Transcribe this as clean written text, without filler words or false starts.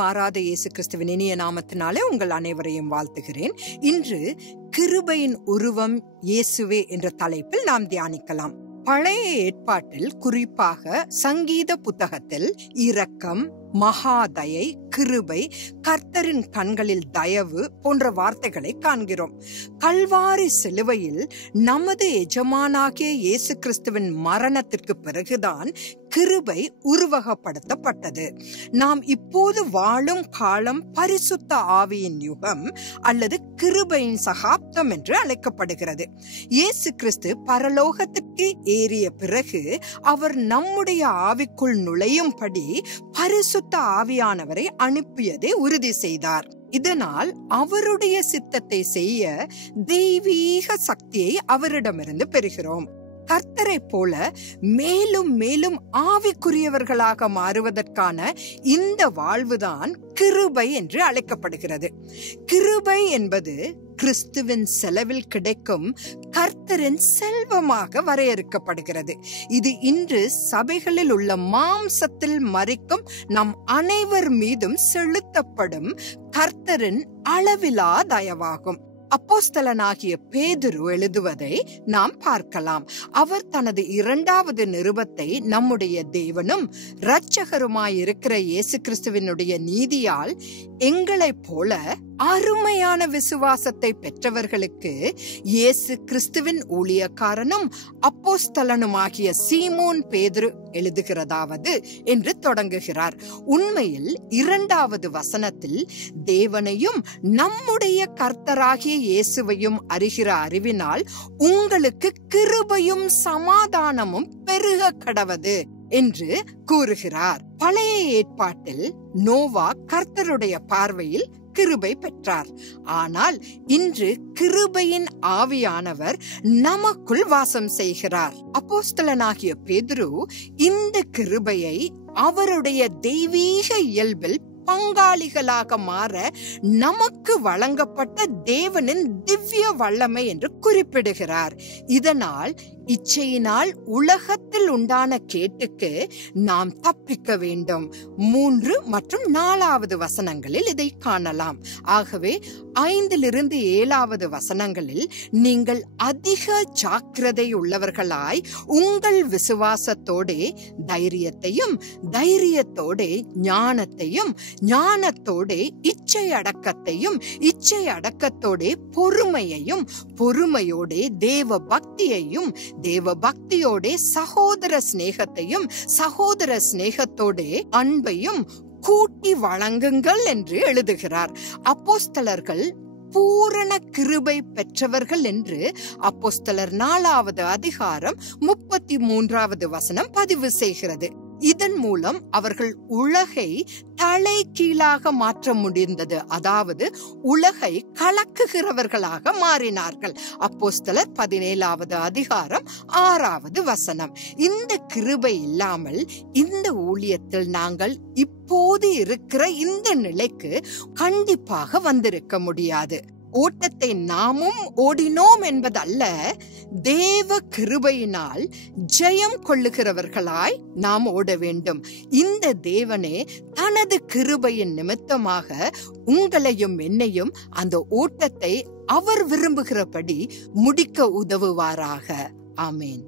மாறாத இயேசு கிறிஸ்துவின் இனிய நாமத்தினாலே உங்கள் அனைவரையும் வாழ்த்துகிறேன். இன்று கிருபையின் உருவம் இயேசுவே என்ற தலைப்பில் நாம் தியானிக்கலாம். பழைய ஏற்பாட்டில், குறிப்பாக சங்கீத புத்தகத்தில் இரக்கம், மகாதயை, கிருபை, கர்த்தரின் கண்களில் தயவு போன்ற வார்த்தைகளை காண்கிறோம். கல்வாரி சிலுவையில் நமது எஜமானாகிய இயேசு கிறிஸ்துவின் மரணத்திற்கு பிறகுதான் கிருபை உருவகப்படுத்தப்பட்டது. நாம் இப்போது வாழும் காலம் பரிசுத்த ஆவியின் யுகம் அல்லது கிருபையின் சகாப்தம் என்று அழைக்கப்படுகிறது. இயேசு கிறிஸ்து பரலோகத்திற்கு ஏறிய பிறகு அவர் நம்முடைய ஆவிக்குள் நுழையும்படி பரிசுத்த ஆவியானவரை அனுப்பியதை உறுதி செய்தார். இதனால் அவருடைய சித்தத்தை செய்ய தெய்வீக சக்தியை அவரிடமிருந்து பெறுகிறோம். கர்த்தரை போல மேலும் மேலும் ஆவிக்குரியவர்களாக மாறுவதற்கான இந்த வாழ்வுதான் கிருபை என்று அழைக்கப்படுகிறது. கிருபை என்பது கிறிஸ்துவின் செலவில் கிடைக்கும் கர்த்தரின் செல்வமாக வரையறுக்கப்படுகிறது. இது இன்று சபைகளில் உள்ள மாம்சத்தில் மரிக்கும் நம் அனைவர் மீதும் செலுத்தப்படும் கர்த்தரின் அளவிலா தயவாகும். அப்போஸ்தலனாகிய பேதுரு எழுதுவதை நாம் பார்க்கலாம். அவர் தனது 2வது நிருபத்தை நம்முடைய தேவனும் இரட்சகருமாயிருக்கிற இயேசு கிறிஸ்துவினுடைய நீதியால் எங்களைப் போல அருமையான விசுவாசத்தை பெற்றவர்களுக்கு இயேசு கிறிஸ்துவின் ஊழியக்காரனும் அப்போஸ்தலனுமாகிய சீமோன் பேதுரு எழுதுகிறதாவது என்று தொடங்குகிறார். உண்மையில் 2வது வசனத்தில் தேவனையும் நம்முடைய கர்த்தராகிய இயேசுவையும் அறிகிற அறிவினால் உங்களுக்கு கிருபையும் சமாதானமும் பெருக கடவது என்று கூறுகிறார். பழைய ஏற்பாட்டில் நோவா கர்த்தருடைய பார்வையில் கிருபை பெற்றார். ஆனால் இன்று கிருபையின் ஆவியானவர் நமக்குள் வாசம் செய்கிறார். அப்போஸ்தலனாகிய பேதுரு இந்த கிருபையை அவருடைய தெய்வீக இயல்பில் பங்காளிகளாக மாற நமக்கு வழங்கப்பட்ட தேவனின் திவ்ய வல்லமை என்று குறிப்பிடுகிறார். இதனால் இச்சையினால் உலகத்தில் உண்டான கேட்டுக்கு நாம் தப்பிக்க வேண்டும். 3 மற்றும் 4வது வசனங்களில் இதை காணலாம். ஆகவே 5லிருந்து 7வது வசனங்களில் நீங்கள் அதிக ஜாக்கிரதை உள்ளவர்களாய் உங்கள் விசுவாசத்தோடே தைரியத்தையும், தைரியத்தோடே ஞானத்தையும், ஞானத்தோடே இச்சை அடக்கத்தையும், இச்சை அடக்கத்தோடே பொறுமையையும், பொறுமையோடே தேவ பக்தியையும், தேவ பக்தியோடே சகோதர சிநேகத்தையும், சகோதர சிநேகத்தோடே அன்பையும் கூட்டி வழங்குங்கள் என்று எழுதுகிறார். அப்போஸ்தலர்கள் பூரண கிருபை பெற்றவர்கள் என்று அப்போஸ்தலர் 4வது அதிகாரம் 33வது வசனம் பதிவு செய்கிறது. இதன் மூலம் அவர்கள் உலகை தலை கீழாக மாற்ற முடிந்தது. அதாவது உலகை கலக்குகிறவர்களாக மாறினார்கள். அப்போஸ்தலர் 17வது அதிகாரம் 6வது வசனம். இந்த கிருபை இல்லாமல் இந்த ஊழியத்தில் நாங்கள் இப்போது இருக்கிற இந்த நிலைக்கு கண்டிப்பாக வந்திருக்க முடியாது. ஓட்டத்தை நாமும் ஓடினோம் என்பதல்ல, தேவ கிருபையினால் ஜெயம் கொள்ளுகிறவர்களாய் நாம் ஓட வேண்டும். இந்த தேவனே தனது கிருபையின் நிமித்தமாக உங்களையும் என்னையும் அந்த ஓட்டத்தை அவர் விரும்புகிறபடி முடிக்க உதவுவாராக. ஆமேன்.